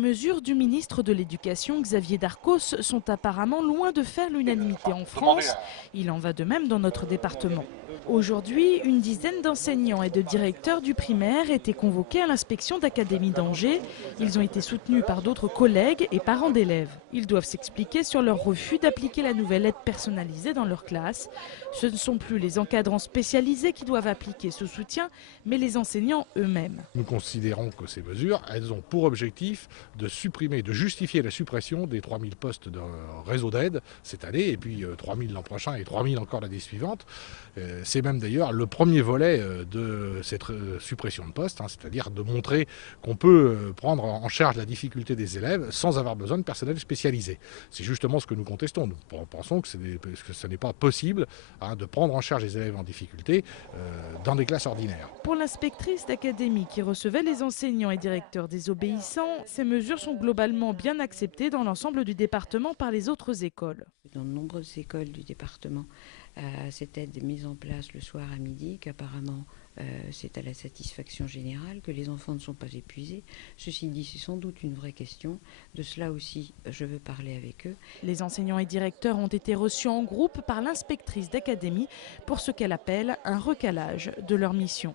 Les mesures du ministre de l'Éducation, Xavier Darcos, sont apparemment loin de faire l'unanimité en France. Il en va de même dans notre département. Aujourd'hui, une dizaine d'enseignants et de directeurs du primaire étaient convoqués à l'inspection d'académie d'Angers. Ils ont été soutenus par d'autres collègues et parents d'élèves. Ils doivent s'expliquer sur leur refus d'appliquer la nouvelle aide personnalisée dans leur classe. Ce ne sont plus les encadrants spécialisés qui doivent appliquer ce soutien, mais les enseignants eux-mêmes. Nous considérons que ces mesures, elles ont pour objectif de supprimer, de justifier la suppression des 3000 postes de réseau d'aide cette année, et puis 3000 l'an prochain et 3000 encore l'année suivante. C'est même d'ailleurs le premier volet de cette suppression de postes, c'est-à-dire de montrer qu'on peut prendre en charge la difficulté des élèves sans avoir besoin de personnel spécialisé. C'est justement ce que nous contestons. Nous pensons que ce n'est pas possible de prendre en charge les élèves en difficulté dans des classes ordinaires. Pour l'inspectrice d'académie qui recevait les enseignants et directeurs désobéissants, ces mesures sont globalement bien acceptées dans l'ensemble du département par les autres écoles. Dans de nombreuses écoles du département, cette aide est mise en place le soir à midi, qu'apparemment c'est à la satisfaction générale, que les enfants ne sont pas épuisés. Ceci dit, c'est sans doute une vraie question. De cela aussi, je veux parler avec eux. Les enseignants et directeurs ont été reçus en groupe par l'inspectrice d'académie pour ce qu'elle appelle un recalage de leur mission.